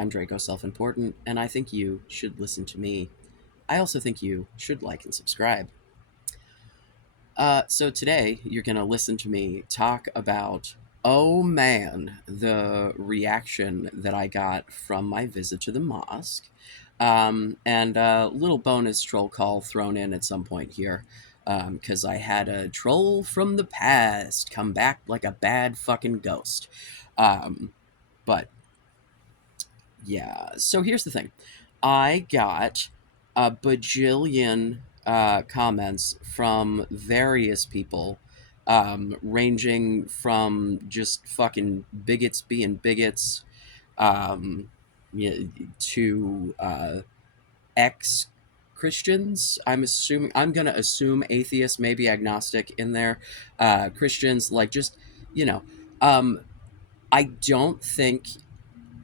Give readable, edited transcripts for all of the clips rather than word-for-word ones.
I'm Draco Self Important, and I think you should listen to me. I also think you should like and subscribe. So today, you're going to listen to me talk about, oh man, the reaction that I got from my visit to the mosque. And a little bonus troll call thrown in at some point here. Because I had a troll from the past come back like a bad fucking ghost. But yeah. So here's the thing. I got a bajillion comments from various people, ranging from just fucking bigots being bigots, um, yeah, to ex Christians. I'm gonna assume atheist, maybe agnostic in there. Christians, like just you know, um, I don't think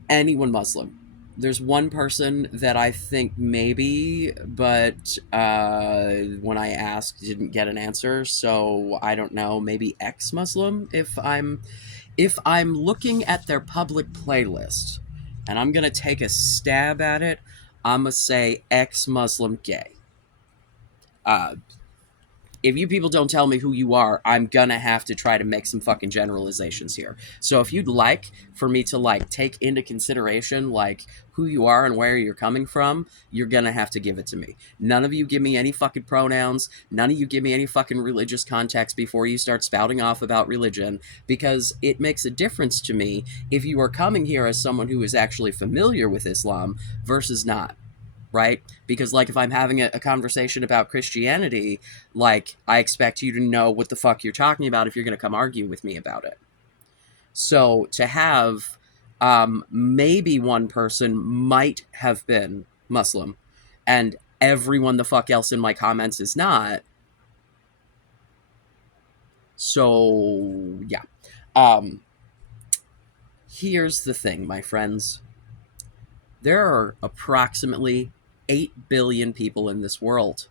anyone Muslim. There's one person that I think maybe, but when I asked, didn't get an answer. So I don't know. Maybe ex-Muslim. If I'm looking at their public playlist, and I'm gonna take a stab at it, I'm gonna say ex-Muslim gay. Uh, if you people don't tell me who you are, I'm gonna have to try to make some fucking generalizations here. So if you'd like for me to like take into consideration like who you are and where you're coming from, you're gonna have to give it to me. None of you give me any fucking pronouns. None of you give me any fucking religious context before you start spouting off about religion, because it makes a difference to me if you are coming here as someone who is actually familiar with Islam versus not, right? Because like if I'm having a conversation about Christianity, like I expect you to know what the fuck you're talking about if you're going to come argue with me about it. So to have maybe one person might have been Muslim and everyone the fuck else in my comments is not. So yeah. Um Here's the thing, my friends. There are approximately 8 billion people in this world.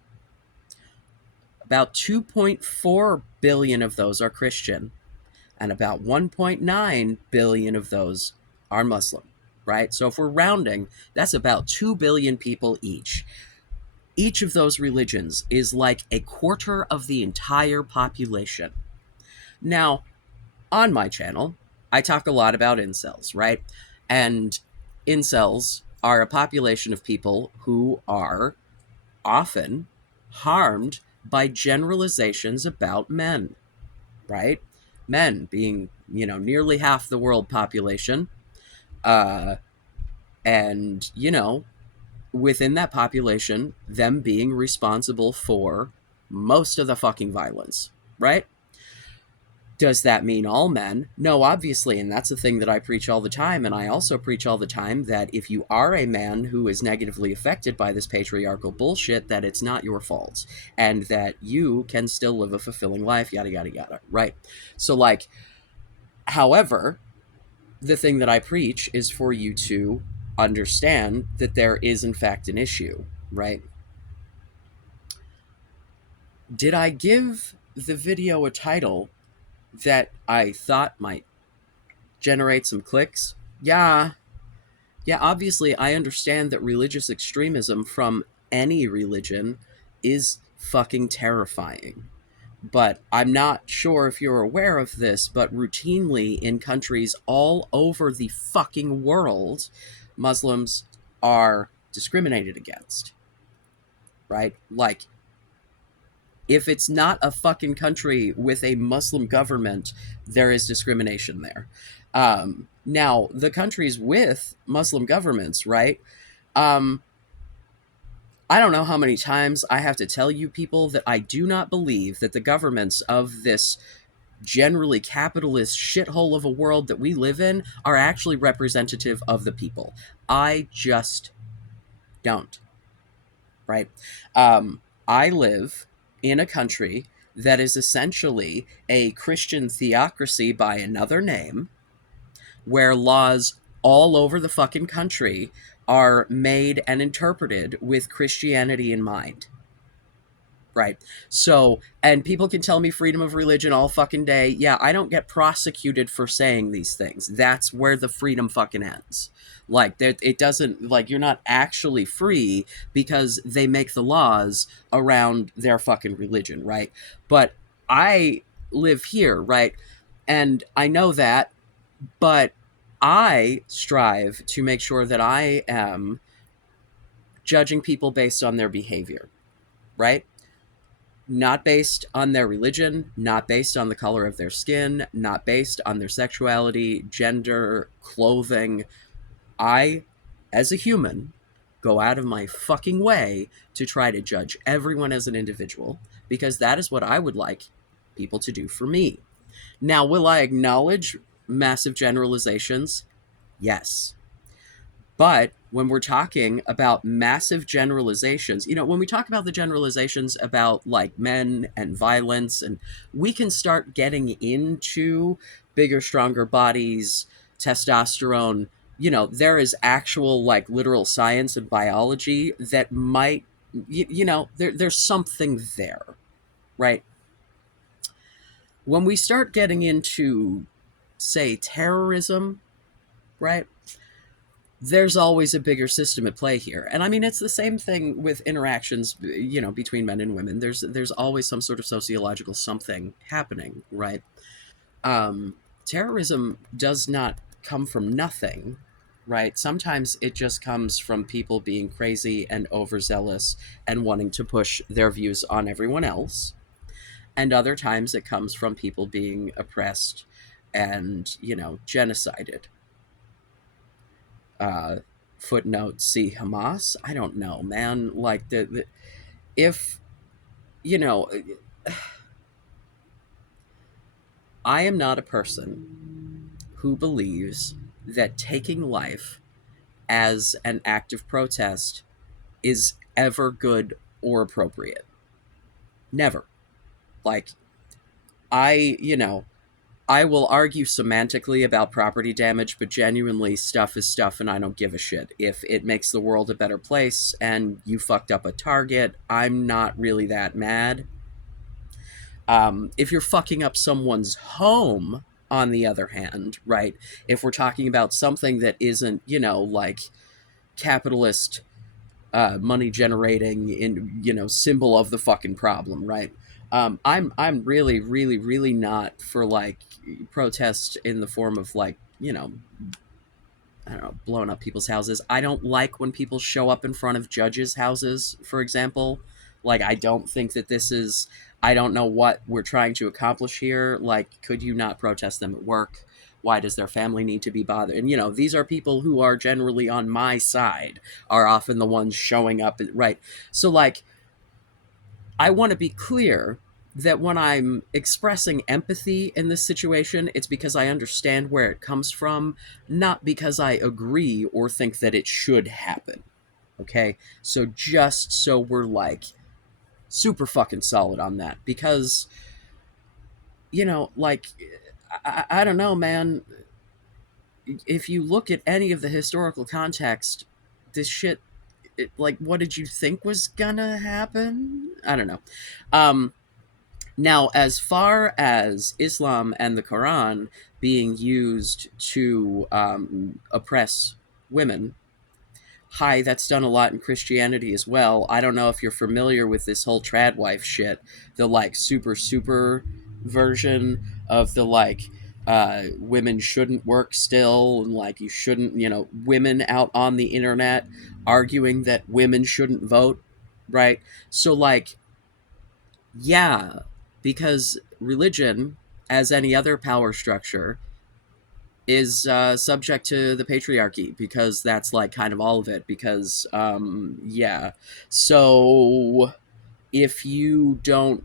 About 2.4 billion of those are Christian, and about 1.9 billion of those are Muslim, right? So if we're rounding, that's about 2 billion people each. Each of those religions is like a quarter of the entire population. Now, on my channel, I talk a lot about incels, right? And incels are a population of people who are often harmed by generalizations about men, right? Men being, nearly half the world population. Uh, and, within that population, them being responsible for most of the fucking violence, right? Does that mean all men? No, obviously, and that's a thing that I preach all the time. And I also preach all the time that if you are a man who is negatively affected by this patriarchal bullshit, that it's not your fault, and that you can still live a fulfilling life, yada, yada, yada, right? So, like, however, the thing that I preach is for you to understand that there is, in fact, an issue, right? Did I give the video a title that I thought might generate some clicks? Yeah. Yeah, obviously, I understand that religious extremism from any religion is fucking terrifying. But I'm not sure if you're aware of this, but routinely in countries all over the fucking world, Muslims are discriminated against, right? Like, if it's not a fucking country with a Muslim government, there is discrimination there. Now, the countries with Muslim governments, right? Um, I don't know how many times I have to tell you people that I do not believe that the governments of this generally capitalist shithole of a world that we live in are actually representative of the people. I just don't, right? I live in a country that is essentially a Christian theocracy by another name, where laws all over the fucking country are made and interpreted with Christianity in mind, Right. So, and people can tell me freedom of religion all fucking day. Yeah, I don't get prosecuted for saying these things. That's where the freedom fucking ends. Like, that it doesn't, like, you're not actually free because they make the laws around their fucking religion, right? But I live here, right? And I know that, but I strive to make sure that I am judging people based on their behavior, right? Not based on their religion, not based on the color of their skin, not based on their sexuality, gender, clothing. I, as a human, go out of my fucking way to try to judge everyone as an individual because that is what I would like people to do for me. Now, will I acknowledge massive generalizations? Yes. But when we're talking about massive generalizations, when we talk about the generalizations about like men and violence, and we can start getting into bigger, stronger bodies, testosterone, there is actual like literal science and biology that might, there's something there, right? When we start getting into, say, terrorism, right? There's always a bigger system at play here. And I mean, it's the same thing with interactions, between men and women. There's always some sort of sociological something happening, right? Terrorism does not come from nothing, right? Sometimes it just comes from people being crazy and overzealous and wanting to push their views on everyone else. And other times it comes from people being oppressed and, genocided. uh, Footnote C, Hamas. I don't know, man. Like if you know, I am not a person who believes that taking life as an act of protest is ever good or appropriate. Never. Like I will argue semantically about property damage, but genuinely, stuff is stuff, and I don't give a shit. If it makes the world a better place and you fucked up a target, I'm not really that mad. If you're fucking up someone's home, on the other hand, right? If we're talking about something that isn't, like capitalist money generating in symbol of the fucking problem, right? I'm really really really not for like protest in the form of like I don't know, blowing up people's houses. I don't like when people show up in front of judges' houses, for example. Like, I don't think that this is, I don't know what we're trying to accomplish here. Like, could you not protest them at work? Why does their family need to be bothered? And, these are people who are generally on my side, are often the ones showing up, right? So, like, I want to be clear that when I'm expressing empathy in this situation, it's because I understand where it comes from, not because I agree or think that it should happen. Okay? So just so we're like super fucking solid on that. Because, like, I don't know, man. If you look at any of the historical context, this shit, like, what did you think was gonna happen? I don't know. Now, as far as Islam and the Quran being used to oppress women, hi, that's done a lot in Christianity as well. I don't know if you're familiar with this whole trad wife shit, the like super, super version of the like women shouldn't work still, and like you shouldn't, women out on the internet arguing that women shouldn't vote, right? So, like, yeah, because religion, as any other power structure, is subject to the patriarchy because that's like kind of all of it. Because, yeah. So if you don't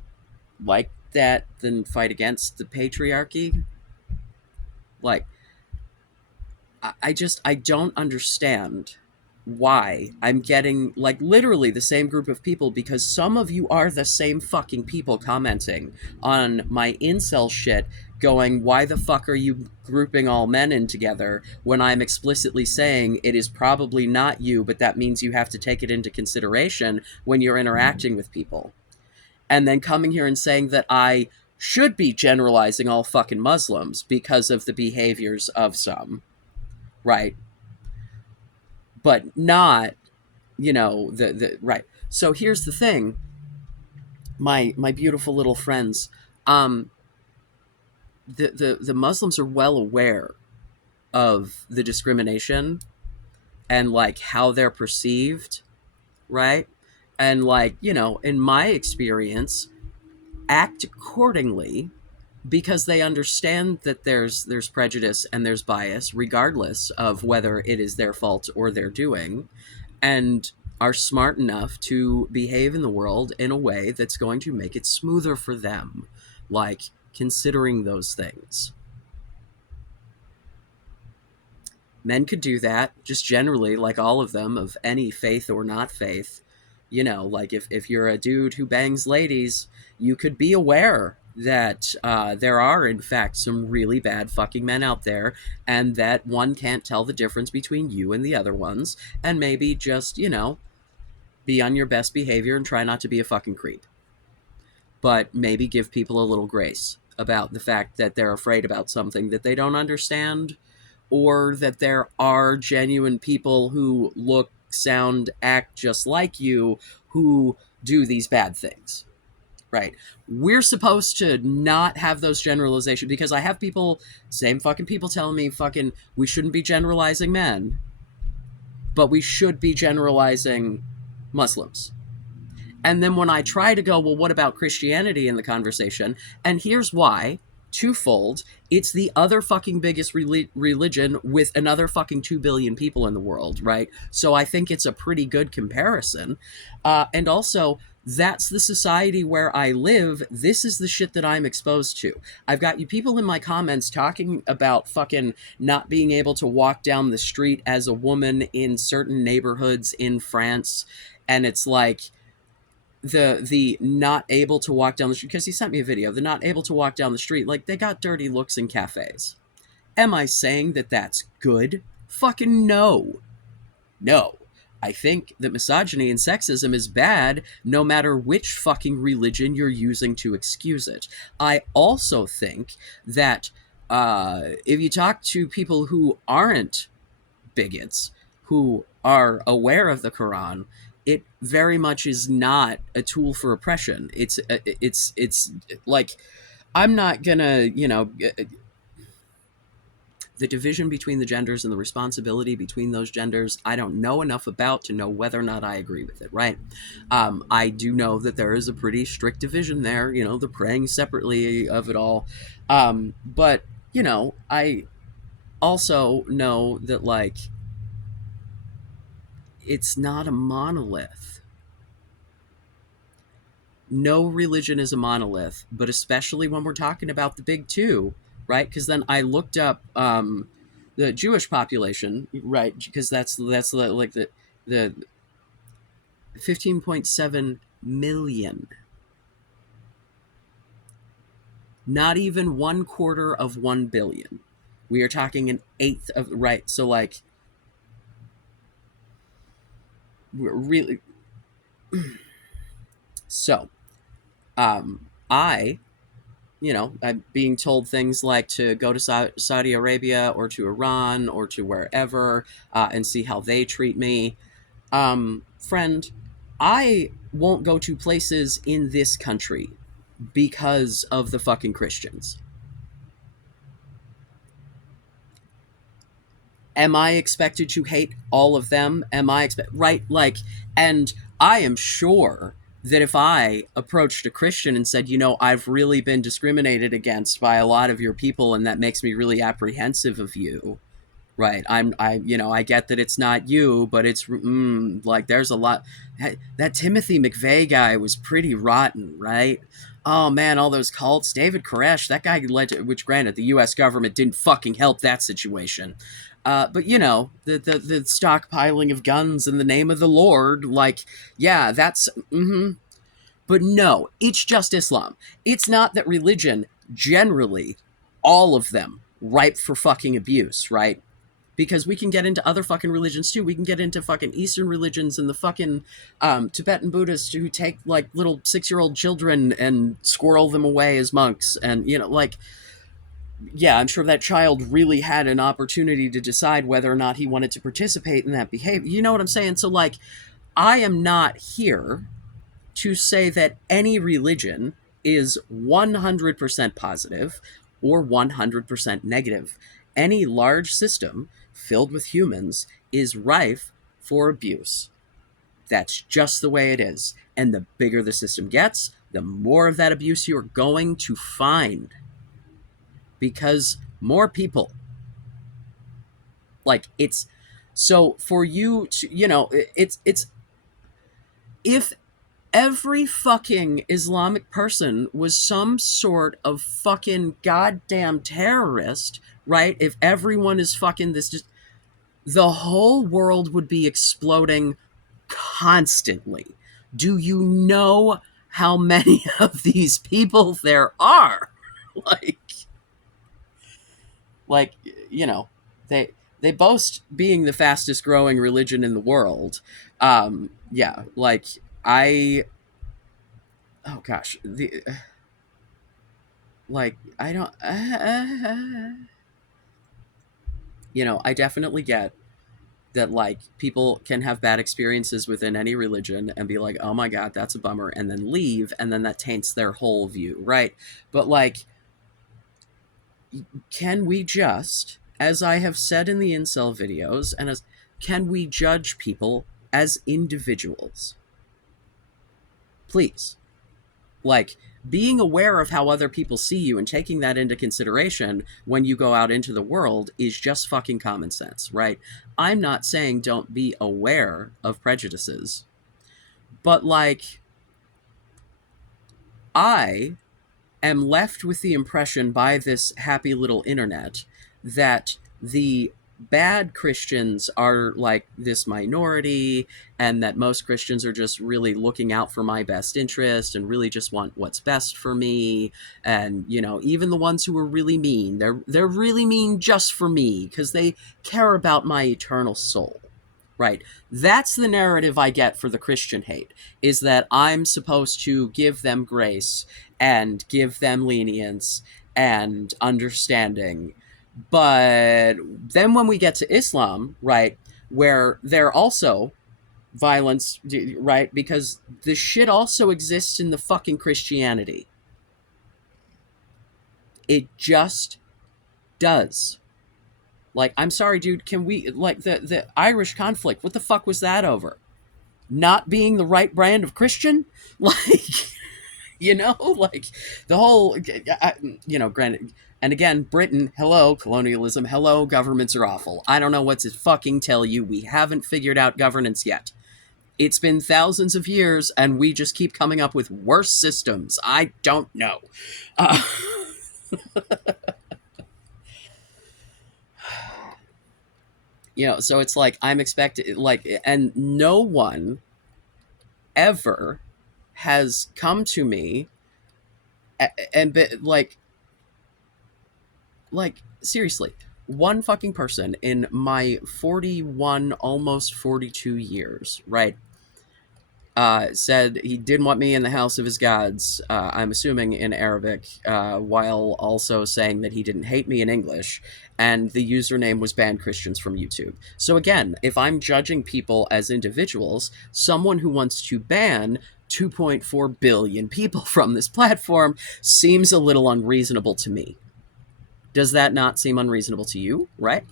like that, then fight against the patriarchy. Like, I don't understand why I'm getting like literally the same group of people, because some of you are the same fucking people commenting on my incel shit, going, why the fuck are you grouping all men in together when I'm explicitly saying it is probably not you, but that means you have to take it into consideration when you're interacting with people. and then coming here and saying that I should be generalizing all fucking Muslims because of the behaviors of some, right? But not, the right. So here's the thing, my beautiful little friends, um, the Muslims are well aware of the discrimination and like how they're perceived, right? And like, in my experience, act accordingly because they understand that there's prejudice and there's bias regardless of whether it is their fault or their doing, and are smart enough to behave in the world in a way that's going to make it smoother for them, like considering those things. Men could do that just generally, like all of them, of any faith or not faith. Like if you're a dude who bangs ladies, you could be aware that there are, in fact, some really bad fucking men out there, and that one can't tell the difference between you and the other ones, and maybe just, be on your best behavior and try not to be a fucking creep. But maybe give people a little grace about the fact that they're afraid about something that they don't understand, or that there are genuine people who look, sound, act just like you who do these bad things. Right. We're supposed to not have those generalizations, because I have people, same fucking people, telling me fucking we shouldn't be generalizing men, but we should be generalizing Muslims. And then when I try to go, well, what about Christianity in the conversation? And here's why. Twofold. It's the other fucking biggest religion with another fucking 2 billion people in the world, right? So I think it's a pretty good comparison. And also, that's the society where I live. This is the shit that I'm exposed to. I've got you people in my comments talking about fucking not being able to walk down the street as a woman in certain neighborhoods in France. And it's like, the not able to walk down the street, because he sent me a video, the not able to walk down the street, like they got dirty looks in cafes. Am I saying that that's good? Fucking no. No. I think that misogyny and sexism is bad no matter which fucking religion you're using to excuse it. I also think that if you talk to people who aren't bigots, who are aware of the Quran, it very much is not a tool for oppression. It's like, I'm not gonna, the division between the genders and the responsibility between those genders, I don't know enough about to know whether or not I agree with it, right? I do know that there is a pretty strict division there, the praying separately of it all. But, I also know that, like, it's not a monolith. No religion is a monolith, but especially when we're talking about the big two, right? Because then I looked up the Jewish population, right? Because that's like the 15.7 million. Not even 1/4 of 1 billion. We are talking an eighth of, right? So like, we're really so. I'm being told things like to go to Saudi Arabia or to Iran or to wherever and see how they treat me. Friend, I won't go to places in this country because of the fucking Christians. Am I expected to hate all of them? Right? Like, and I am sure that if I approached a Christian and said, I've really been discriminated against by a lot of your people, and that makes me really apprehensive of you, right? I get that it's not you, but it's like there's a lot. That Timothy McVeigh guy was pretty rotten, right? Oh man, all those cults. David Koresh, that guy led to, which granted, the U.S. government didn't fucking help that situation. But the stockpiling of guns in the name of the Lord, like, yeah, that's. But no, it's just Islam. It's not that religion generally, all of them, ripe for fucking abuse, right? because we can get into other fucking religions too. We can get into fucking Eastern religions and the fucking Tibetan Buddhists who take like little 6-year-old children and squirrel them away as monks. And, you know, like, yeah, I'm sure that child really had an opportunity to decide whether or not he wanted to participate in that behavior. You know what I'm saying? So, like, I am not here to say that any religion is 100% positive or 100% negative. Any large system filled with humans is rife for abuse. That's just the way it is. And the bigger the system gets, the more of that abuse you're going to find. Because more people, like, it's so for you to, you know, it's if every fucking Islamic person was some sort of fucking goddamn terrorist, right? If everyone is fucking this, just the whole world would be exploding constantly. Do you know how many of these people there are? like, like, you know, they boast being the fastest growing religion in the world. Yeah, like I oh gosh, the like I don't you know, I definitely get that, like, people can have bad experiences within any religion and be like, "Oh my god, that's a bummer," and then leave, and then that taints their whole view, right? But like, can we just, as I have said in the incel videos, and as can we judge people as individuals? Please. Like, being aware of how other people see you and taking that into consideration when you go out into the world is just fucking common sense, right? I'm not saying don't be aware of prejudices, but like, I am left with the impression by this happy little internet that the bad Christians are like this minority, and that most Christians are just really looking out for my best interest and really just want what's best for me. And, you know, even the ones who are really mean, they're really mean just for me because they care about my eternal soul. Right. That's the narrative I get for the Christian hate, is that I'm supposed to give them grace and give them lenience and understanding. But then when we get to Islam, right, where they're also violence, right, because the shit also exists in the fucking Christianity. It just does. Like, I'm sorry, dude, can we, like, the Irish conflict, what the fuck was that over? Not being the right brand of Christian? Like, you know, like the whole, you know, granted, and again, Britain, hello, colonialism, hello, governments are awful. I don't know what to fucking tell you. We haven't figured out governance yet. It's been thousands of years, and we just keep coming up with worse systems. I don't know. Uh, you know, so it's like I'm expected, like, and no one ever has come to me and be, like seriously, one fucking person in my 41 almost 42 years, right, said he didn't want me in the house of his gods, I'm assuming in Arabic, while also saying that he didn't hate me in English, and the username was banned Christians from YouTube. So again, if I'm judging people as individuals, someone who wants to ban 2.4 billion people from this platform seems a little unreasonable to me. Does that not seem unreasonable to you, right?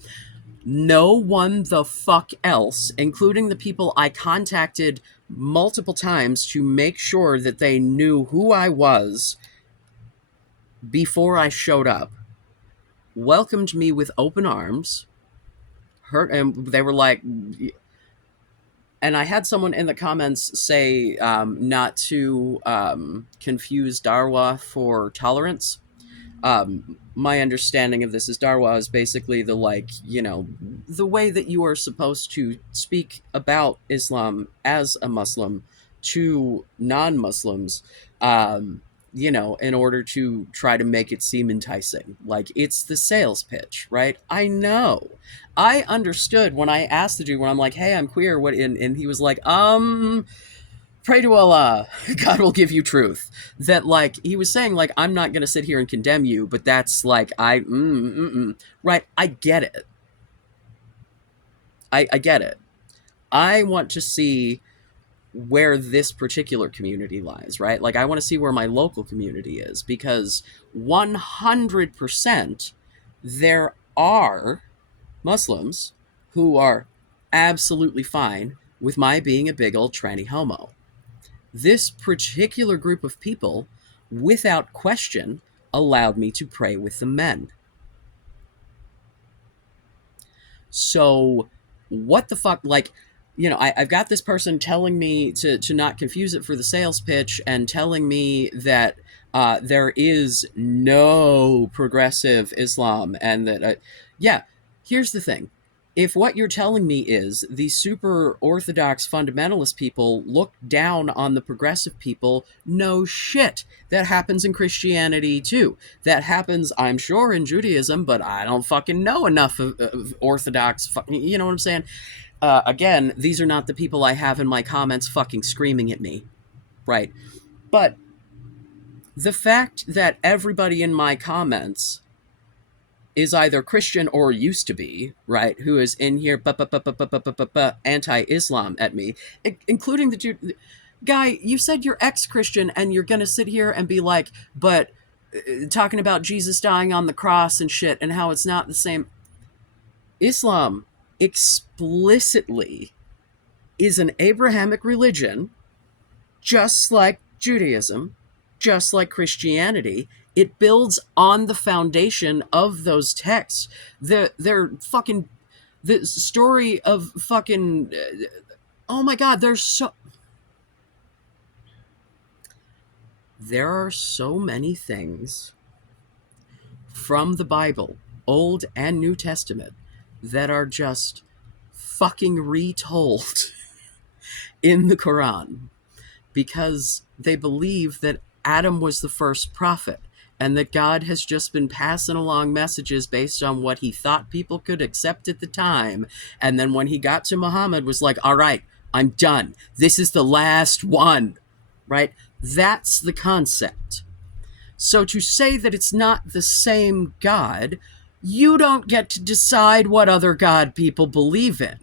No one the fuck else, including the people I contacted multiple times to make sure that they knew who I was before I showed up, welcomed me with open arms. And they were like, and I had someone in the comments say not to confuse Darwa for tolerance. My understanding of this is Darwa is basically the, like, you know, the way that you are supposed to speak about Islam as a Muslim to non-Muslims, in order to try to make it seem enticing. Like, it's the sales pitch, right? I know. I understood when I asked the dude, when I'm like, hey, I'm queer, what, and he was like, pray to Allah, God will give you truth. That, like, he was saying, like, I'm not going to sit here and condemn you, but that's like, right? I get it. I get it. I want to see where this particular community lies, right? Like, I want to see where my local community is, because 100% there are Muslims who are absolutely fine with my being a big old tranny homo. This particular group of people, without question, allowed me to pray with the men. So, what the fuck? Like, I've got this person telling me to not confuse it for the sales pitch, and telling me that there is no progressive Islam, and that, yeah, here's the thing. If what you're telling me is the super orthodox fundamentalist people look down on the progressive people, no shit. That happens in Christianity too. That happens, I'm sure, in Judaism, but I don't fucking know enough of Orthodox. You know what I'm saying? Again, these are not the people I have in my comments fucking screaming at me, right? But the fact that everybody in my comments is either Christian or used to be, right, who is in here anti-Islam at me, including the dude. Guy, you said you're ex-Christian, and you're gonna sit here and be like, but talking about Jesus dying on the cross and shit, and how it's not the same. Islam explicitly is an Abrahamic religion, just like Judaism, just like Christianity. It builds on the foundation of those texts. They're fucking, the story of fucking, oh my god, there are so many things from the Bible, Old and New Testament, that are just fucking retold in the Quran, because they believe that Adam was the first prophet, and that God has just been passing along messages based on what he thought people could accept at the time. And then when he got to Muhammad, was like, all right, I'm done. This is the last one, right? That's the concept. So to say that it's not the same God, you don't get to decide what other God people believe in.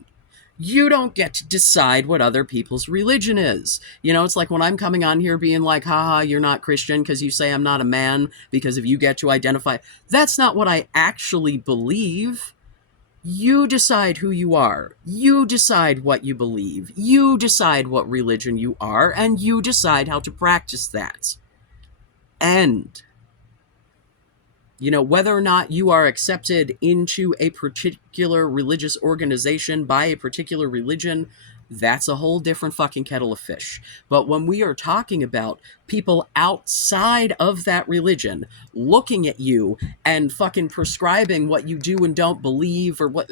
You don't get to decide what other people's religion is. It's like when I'm coming on here being like, haha, you're not Christian because you say I'm not a man, because if you get to identify, that's not what I actually believe. You decide who you are. You decide what you believe. You decide what religion you are, and you decide how to practice that. End. Whether or not you are accepted into a particular religious organization by a particular religion, that's a whole different fucking kettle of fish. But when we are talking about people outside of that religion looking at you and fucking prescribing what you do and don't believe, or what,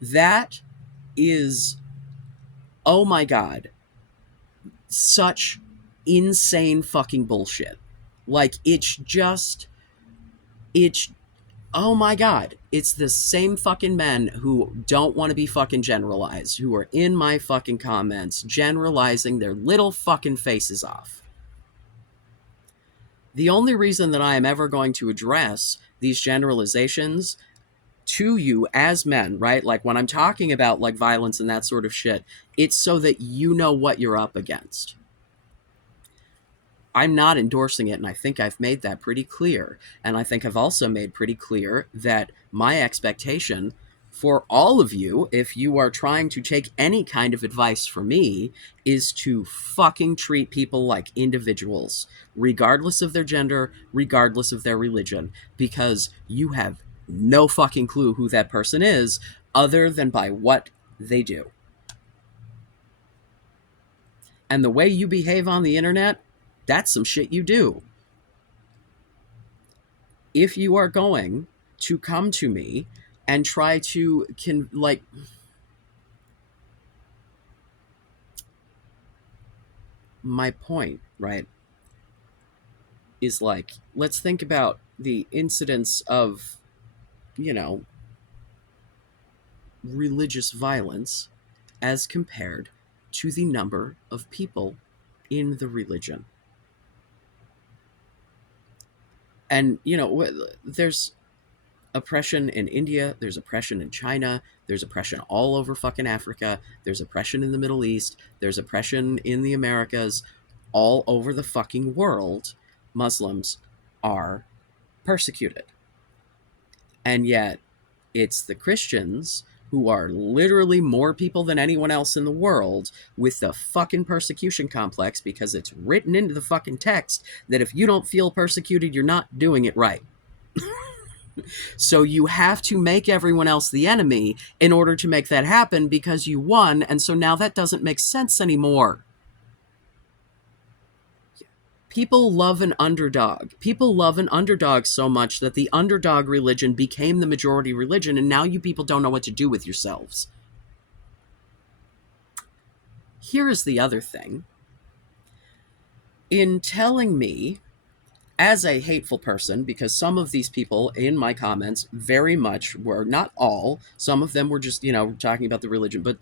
that is, oh my god, such insane fucking bullshit. Like, it's oh my god, it's the same fucking men who don't want to be fucking generalized, who are in my fucking comments generalizing their little fucking faces off. The only reason that I am ever going to address these generalizations to you as men, right? Like, when I'm talking about, like, violence and that sort of shit, it's so that you know what you're up against. I'm not endorsing it, and I think I've made that pretty clear. And I think I've also made pretty clear that my expectation for all of you, if you are trying to take any kind of advice from me, is to fucking treat people like individuals, regardless of their gender, regardless of their religion, because you have no fucking clue who that person is other than by what they do. And the way you behave on the internet, that's some shit you do. If you are going to come to me and try to, my point, right? is like, let's think about the incidence of, you know, religious violence as compared to the number of people in the religion. And, there's oppression in India, there's oppression in China, there's oppression all over fucking Africa, there's oppression in the Middle East, there's oppression in the Americas, all over the fucking world. Muslims are persecuted. And yet, it's the Christians who are literally more people than anyone else in the world with the fucking persecution complex because it's written into the fucking text that if you don't feel persecuted, you're not doing it right. So you have to make everyone else the enemy in order to make that happen because you won. And so now that doesn't make sense anymore. People love an underdog. People love an underdog so much that the underdog religion became the majority religion, and now you people don't know what to do with yourselves. Here is the other thing. In telling me, as a hateful person, because some of these people in my comments very much were, not all, some of them were just, talking about the religion, but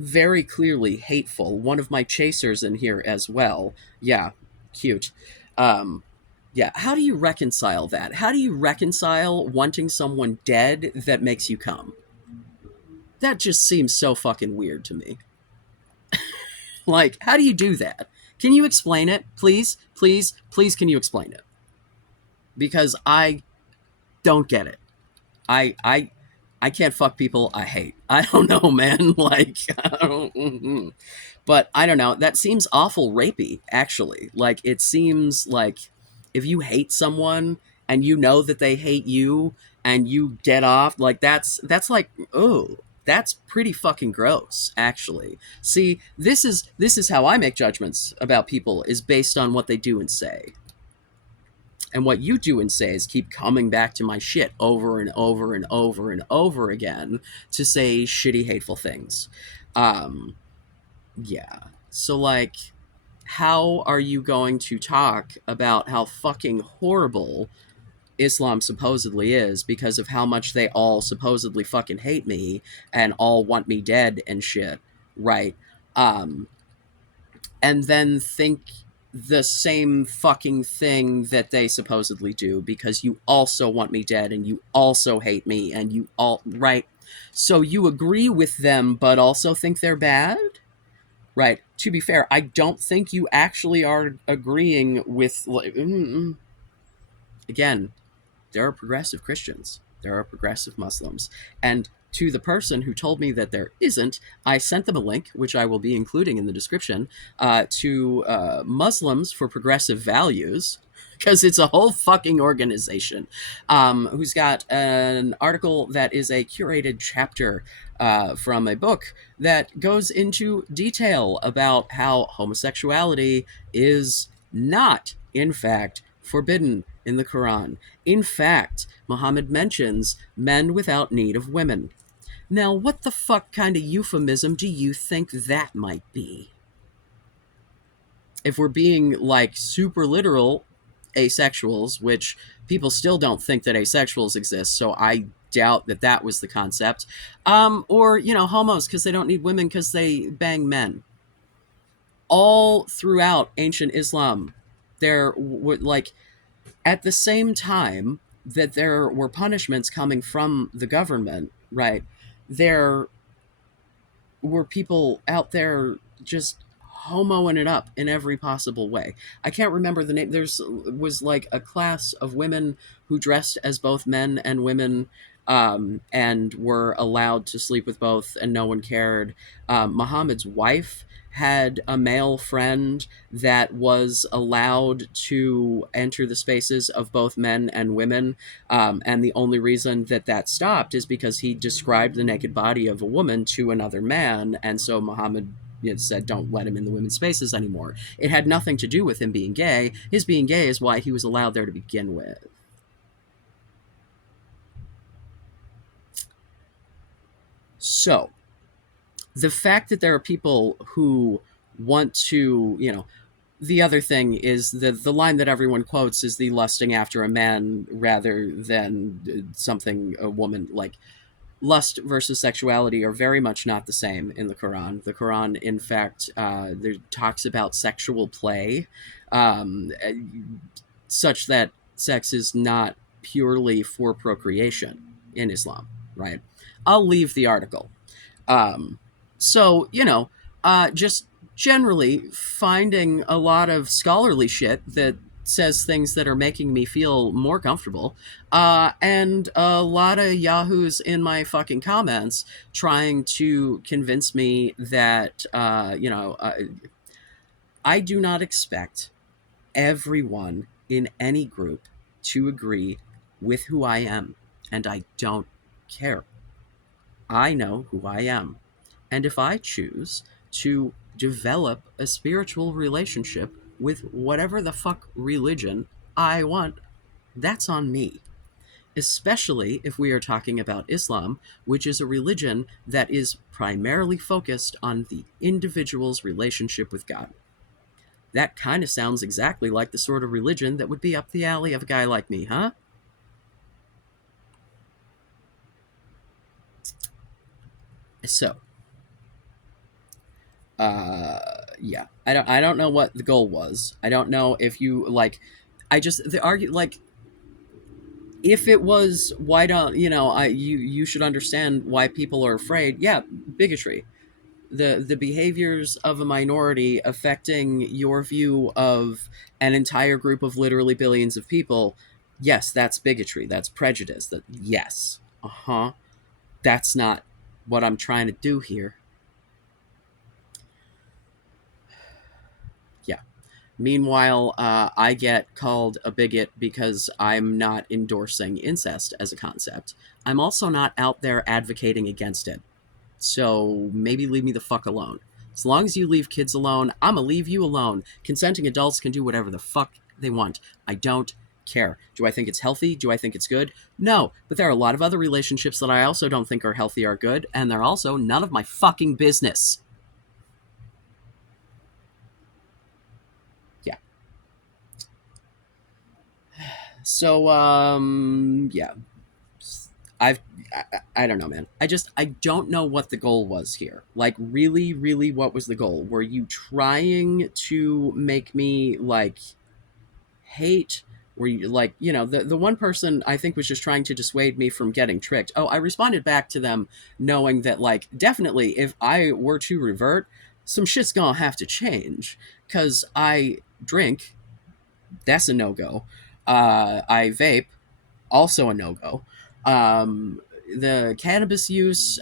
very clearly hateful. One of my chasers in here as well. Yeah, cute. Um, yeah, how do you reconcile that? How do you reconcile wanting someone dead that makes you come? That just seems so fucking weird to me. Like, how do you do that? Can you explain it? Please, please, please, can you explain it? Because I don't get it. I can't fuck people I hate. I don't know, man. Like, I don't, but I don't know. That seems awful rapey, actually. Like, it seems like if you hate someone and you know that they hate you and you get off, like that's like, oh, that's pretty fucking gross, actually. See, this is how I make judgments about people is based on what they do and say. And what you do and say is keep coming back to my shit over and over and over and over again to say shitty, hateful things. Um, yeah. So, like, how are you going to talk about how fucking horrible Islam supposedly is because of how much they all supposedly fucking hate me and all want me dead and shit, right? Um, and then think the same fucking thing that they supposedly do because you also want me dead and you also hate me and you all, right? So you agree with them but also think they're bad? Right. To be fair, I don't think you actually are agreeing with, like, again, there are progressive Christians, there are progressive Muslims. And to the person who told me that there isn't, I sent them a link, which I will be including in the description, to Muslims for Progressive Values, because it's a whole fucking organization, who's got an article that is a curated chapter from a book that goes into detail about how homosexuality is not, in fact, forbidden in the Quran. In fact, Muhammad mentions men without need of women. Now, what the fuck kind of euphemism do you think that might be? If we're being like super literal, asexuals, which people still don't think that asexuals exist, so I doubt that that was the concept. Or, homos because they don't need women because they bang men. All throughout ancient Islam, there were like, at the same time that there were punishments coming from the government, right? There were people out there just homoing it up in every possible way. I can't remember the name. There's was like a class of women who dressed as both men and women, and were allowed to sleep with both, and no one cared. Muhammad's wife had a male friend that was allowed to enter the spaces of both men and women, and the only reason that that stopped is because he described the naked body of a woman to another man, and so Muhammad said, don't let him in the women's spaces anymore. It had nothing to do with him being gay. His being gay is why he was allowed there to begin with. So, the fact that there are people who want to, the other thing is that the line that everyone quotes is the lusting after a man rather than something a woman like. Lust versus sexuality are very much not the same in the Quran. The Quran, in fact, there talks about sexual play, um, such that sex is not purely for procreation in Islam, right? I'll leave the article. Um, so, just generally finding a lot of scholarly shit that says things that are making me feel more comfortable, and a lot of yahoos in my fucking comments trying to convince me that, I do not expect everyone in any group to agree with who I am, and I don't care. I know who I am. And if I choose to develop a spiritual relationship with whatever the fuck religion I want, that's on me. Especially if we are talking about Islam, which is a religion that is primarily focused on the individual's relationship with God. That kind of sounds exactly like the sort of religion that would be up the alley of a guy like me, huh? So, yeah, I don't know what the goal was. I don't know if you like. I just the argue like if it was why don't you should understand why people are afraid. Yeah, bigotry, the behaviors of a minority affecting your view of an entire group of literally billions of people. Yes, that's bigotry, that's prejudice. That yes, uh-huh, that's not what I'm trying to do here. Yeah. Meanwhile, I get called a bigot because I'm not endorsing incest as a concept. I'm also not out there advocating against it. So maybe leave me the fuck alone. As long as you leave kids alone, I'm gonna leave you alone. Consenting adults can do whatever the fuck they want. I don't care. Do I think it's healthy? Do I think it's good? No, but there are a lot of other relationships that I also don't think are healthy or good, and they're also none of my fucking business. Yeah. So, yeah. I've I don't know, man. I don't know what the goal was here. Like really, really, what was the goal? Were you trying to make me like hate? Were you like the one person I think was just trying to dissuade me from getting tricked? Oh, I responded back to them knowing that like definitely if I were to revert, some shit's gonna have to change because I drink. That's a no go. I vape, also a no go. The cannabis use,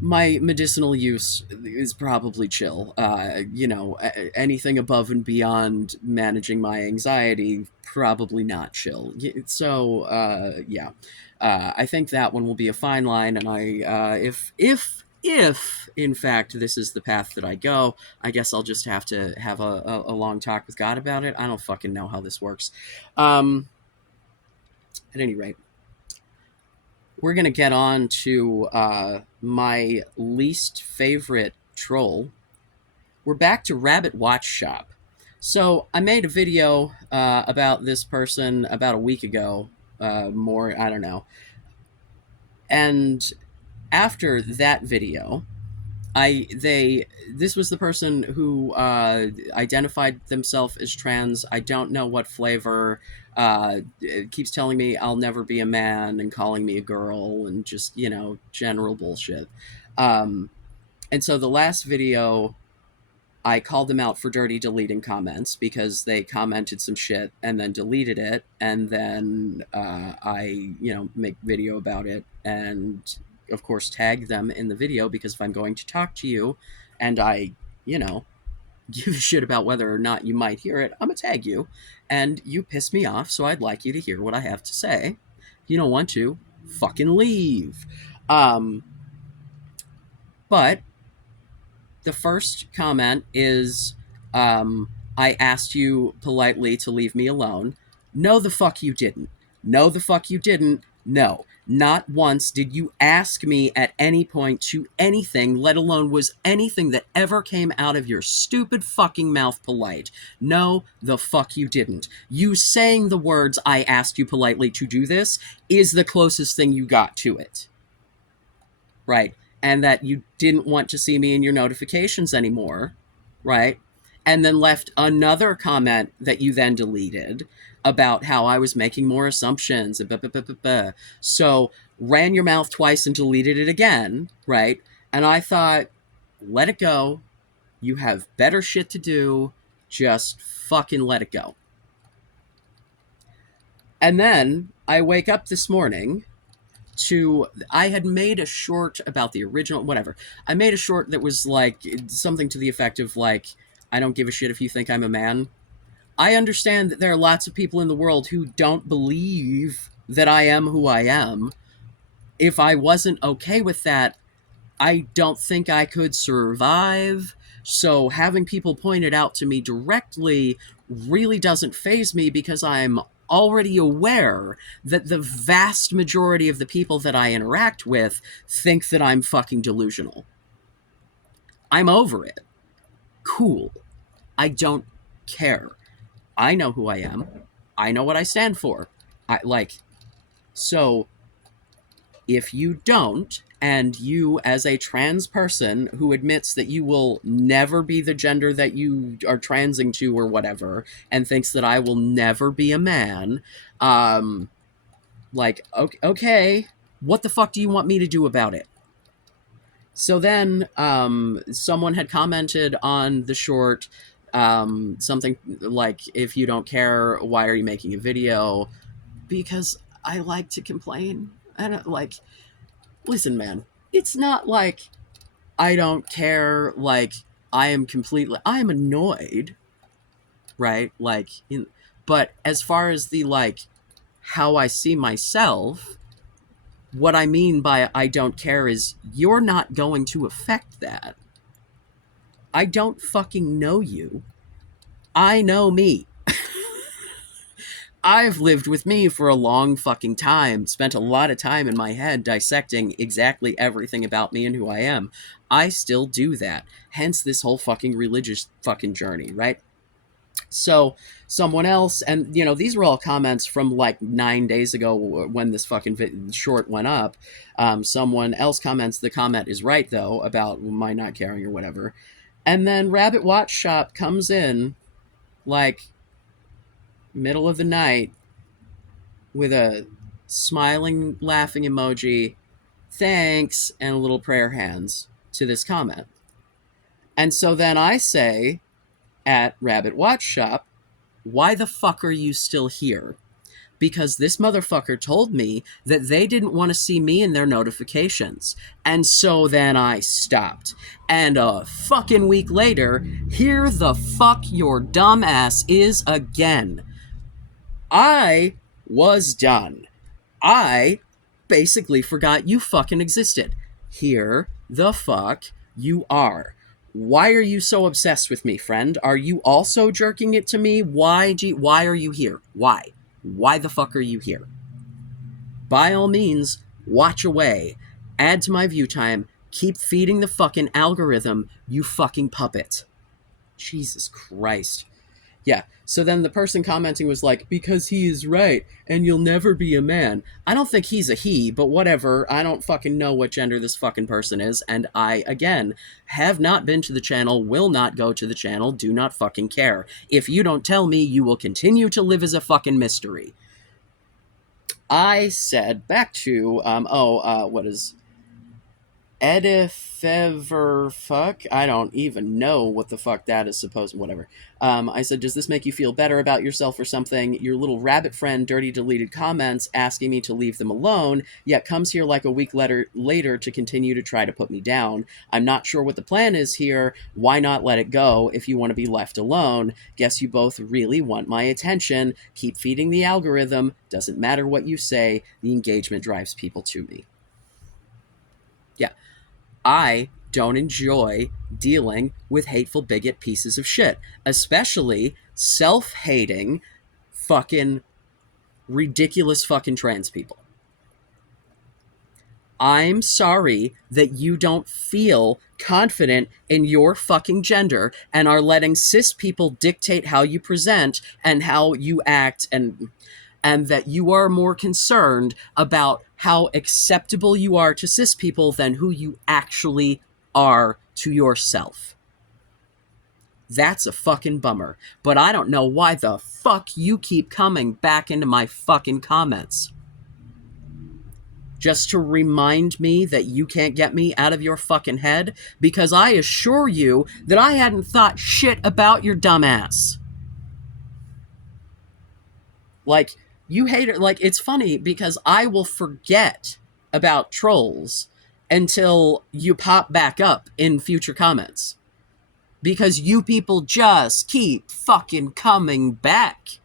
my medicinal use is probably chill. Anything above and beyond managing my anxiety, probably not chill. So, yeah, I think that one will be a fine line. And if in fact this is the path that I go, I guess I'll just have to have a long talk with God about it. I don't fucking know how this works. Um, at any rate, we're going to get on to my least favorite troll. We're back to Rabbit Watch Shop. So I made a video about this person about a week ago, more, I don't know. And after that video, this was the person who identified themselves as trans. I don't know what flavor. It keeps telling me I'll never be a man and calling me a girl and just general bullshit. Um, and so the last video, I called them out for dirty deleting comments because they commented some shit and then deleted it, and then I make video about it and of course tag them in the video because if I'm going to talk to you and I you know give a shit about whether or not you might hear it, I'm gonna tag you, and you piss me off, so I'd like you to hear what I have to say. If you don't want to, fucking leave. Um, but the first comment is, I asked you politely to leave me alone. No, the fuck you didn't. No, the fuck you didn't. No, not once did you ask me at any point to anything, let alone was anything that ever came out of your stupid fucking mouth polite. No, the fuck you didn't. You saying the words "I asked you politely to do this" is the closest thing you got to it. Right? And that you didn't want to see me in your notifications anymore, right? And then left another comment that you then deleted about how I was making more assumptions. So ran your mouth twice and deleted it again, right? And I thought, let it go. You have better shit to do. Just fucking let it go. And then I wake up this morning to I had made a short about the original whatever. I made a short that was like something to the effect of like, I don't give a shit if you think I'm a man. I understand that there are lots of people in the world who don't believe that I am who I am. If I wasn't okay with that, I don't think I could survive. So having people point it out to me directly really doesn't faze me because I'm already aware that the vast majority of the people that I interact with think that I'm fucking delusional. I'm over it. Cool. I don't care. I know who I am. I know what I stand for. So if you don't, and you, as a trans person who admits that you will never be the gender that you are transing to or whatever, and thinks that I will never be a man, okay, what the fuck do you want me to do about it? So then, someone had commented on the short, something like, if you don't care, why are you making a video? Because I like to complain. I don't like... Listen, man, it's not like I don't care, like, I'm annoyed, right? But as far as the, like, how I see myself, what I mean by I don't care is you're not going to affect that. I don't fucking know you. I know me. I've lived with me for a long fucking time, spent a lot of time in my head dissecting exactly everything about me and who I am. I still do that. Hence this whole fucking religious fucking journey, right? So someone else, and these were all comments from like 9 days ago when this fucking short went up. Someone else comments, the comment is right though, about my not caring or whatever. And then Rabbit Watch Shop comes in like middle of the night with a smiling, laughing emoji, thanks, and a little prayer hands to this comment. And so then I say at Rabbit Watch Shop, why the fuck are you still here? Because this motherfucker told me that they didn't want to see me in their notifications. And so then I stopped. And a fucking week later, here the fuck your dumb ass is again. I was done. I basically forgot you fucking existed. Here the fuck you are. Why are you so obsessed with me, friend? Are you also jerking it to me? Why are you here? Why? Why the fuck are you here? By all means, watch away. Add to my view time. Keep feeding the fucking algorithm, you fucking puppet. Jesus Christ. Yeah, so then the person commenting was like, because he is right, and you'll never be a man. I don't think he's a he, but whatever. I don't fucking know what gender this fucking person is, and I, again, have not been to the channel, will not go to the channel, do not fucking care. If you don't tell me, you will continue to live as a fucking mystery. I said back to, what is... Edifever fuck? I don't even know what the fuck that is supposed... Whatever. I said, does this make you feel better about yourself or something? Your little rabbit friend dirty deleted comments asking me to leave them alone, yet comes here like a week later to continue to try to put me down. I'm not sure what the plan is here. Why not let it go if you want to be left alone? Guess you both really want my attention. Keep feeding the algorithm. Doesn't matter what you say. The engagement drives people to me. Yeah. I don't enjoy dealing with hateful bigot pieces of shit, especially self-hating fucking ridiculous fucking trans people. I'm sorry that you don't feel confident in your fucking gender and are letting cis people dictate how you present and how you act, and that you are more concerned about how acceptable you are to cis people than who you actually are to yourself. That's a fucking bummer. But I don't know why the fuck you keep coming back into my fucking comments. Just to remind me that you can't get me out of your fucking head, because I assure you that I hadn't thought shit about your dumbass. Like, you hate it. Like, it's funny because I will forget about trolls until you pop back up in future comments. Because you people just keep fucking coming back.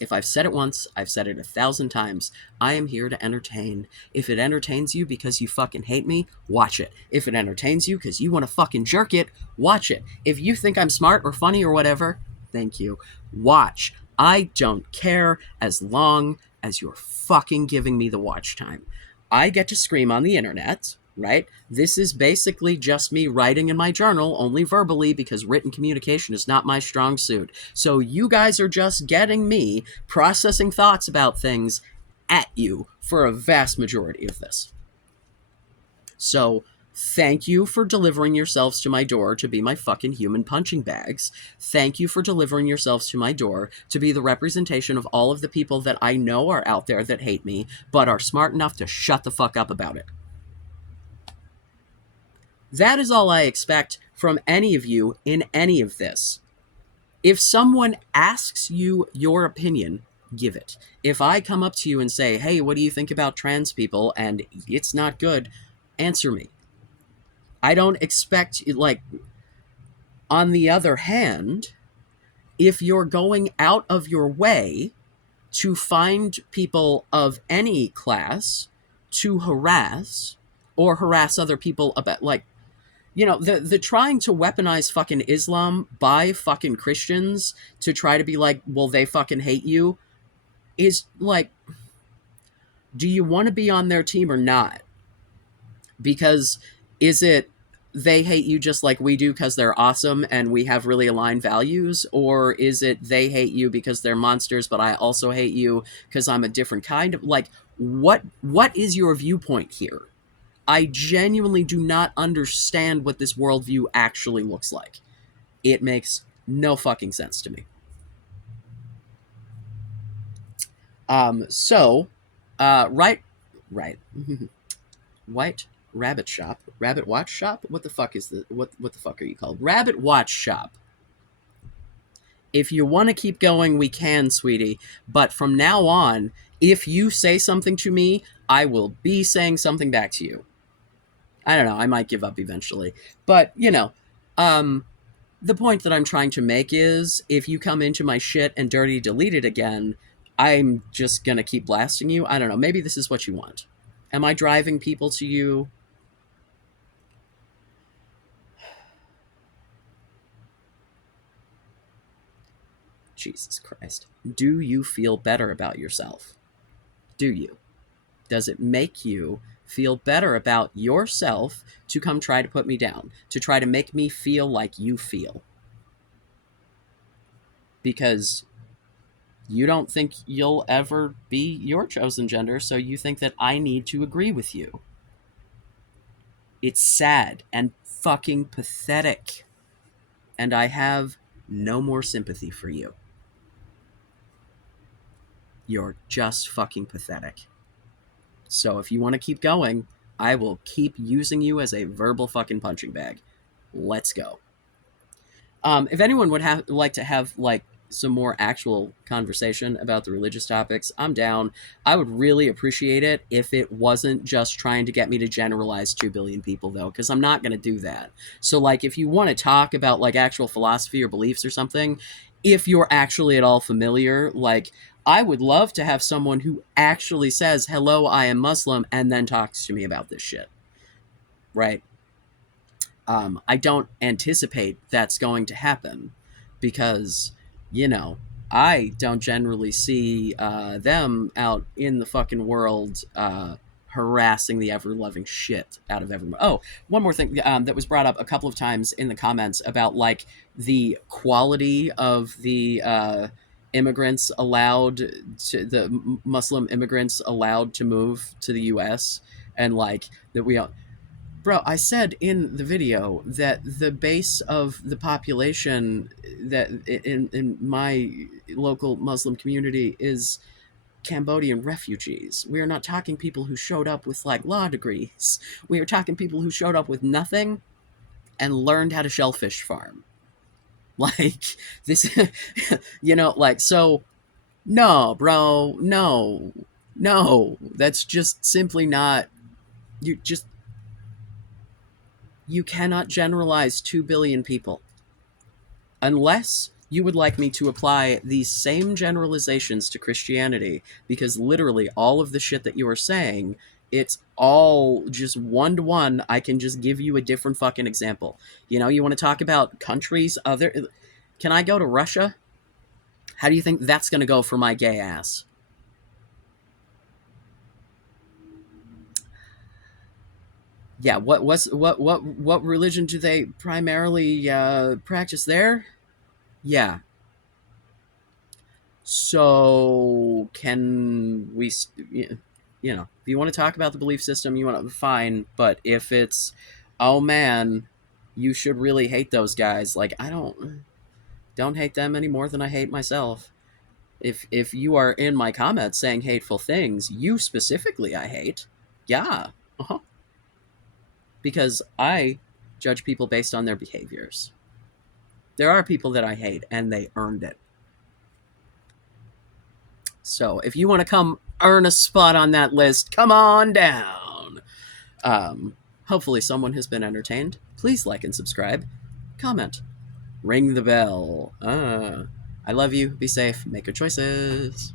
If I've said it once, I've said it 1,000 times. I am here to entertain. If it entertains you because you fucking hate me, watch it. If it entertains you because you want to fucking jerk it, watch it. If you think I'm smart or funny or whatever, thank you. Watch. I don't care as long as you're fucking giving me the watch time. I get to scream on the internet, right? This is basically just me writing in my journal, only verbally, because written communication is not my strong suit. So you guys are just getting me processing thoughts about things at you for a vast majority of this. So thank you for delivering yourselves to my door to be my fucking human punching bags. Thank you for delivering yourselves to my door to be the representation of all of the people that I know are out there that hate me, but are smart enough to shut the fuck up about it. That is all I expect from any of you in any of this. If someone asks you your opinion, give it. If I come up to you and say, hey, what do you think about trans people? And it's not good, answer me. I don't expect, like, on the other hand, if you're going out of your way to find people of any class to harass or harass other people about, like, you know, the trying to weaponize fucking Islam by fucking Christians to try to be like, well, they fucking hate you, is like, do you want to be on their team or not? Because is it they hate you just like we do because they're awesome and we have really aligned values? Or is it they hate you because they're monsters, but I also hate you because I'm a different kind of, like, what is your viewpoint here? I genuinely do not understand what this worldview actually looks like. It makes no fucking sense to me. Right, White Rabbit Shop, Rabbit Watch Shop. What the fuck is the what the fuck are you called? Rabbit Watch Shop. If you want to keep going, we can, sweetie. But from now on, if you say something to me, I will be saying something back to you. I don't know. I might give up eventually. But, you know, the point that I'm trying to make is if you come into my shit and dirty delete it again, I'm just going to keep blasting you. I don't know. Maybe this is what you want. Am I driving people to you? Jesus Christ. Do you feel better about yourself? Do you? Does it make you feel better about yourself to come try to put me down, to try to make me feel like you feel? Because you don't think you'll ever be your chosen gender, so you think that I need to agree with you. It's sad and fucking pathetic. And I have no more sympathy for you. You're just fucking pathetic. So if you want to keep going, I will keep using you as a verbal fucking punching bag. Let's go. If anyone would like to have, like, some more actual conversation about the religious topics, I'm down. I would really appreciate it if it wasn't just trying to get me to generalize 2 billion people, though, because I'm not going to do that. So, like, if you want to talk about, like, actual philosophy or beliefs or something, if you're actually at all familiar, like, I would love to have someone who actually says, hello, I am Muslim, and then talks to me about this shit. Right? I don't anticipate that's going to happen because, you know, I don't generally see them out in the fucking world harassing the ever loving shit out of everyone. Oh, one more thing that was brought up a couple of times in the comments about like the quality of the immigrants allowed to the Muslim immigrants allowed to move to the U.S. and like that we bro, I said in the video that the base of the population that in my local Muslim community is Cambodian refugees. We are not talking people who showed up with like law degrees. We are talking people who showed up with nothing and learned how to shellfish farm. Like this, like so. No, bro, no, no. That's just simply not. You just you cannot generalize 2 billion people unless you would like me to apply these same generalizations to Christianity, because literally all of the shit that you are saying, it's all just one to one. I can just give you a different fucking example. You want to talk about countries, other. Can I go to Russia? How do you think that's going to go for my gay ass? Yeah, what religion do they primarily practice there? Yeah, so can we, if you want to talk about the belief system, you want to, fine. But if it's, oh man, you should really hate those guys. Like I don't hate them any more than I hate myself. If you are in my comments saying hateful things, you specifically I hate. Yeah, uh-huh. Because I judge people based on their behaviors. There are people that I hate, and they earned it. So if you want to come earn a spot on that list, come on down. Hopefully someone has been entertained. Please like and subscribe. Comment. Ring the bell. I love you. Be safe. Make good choices.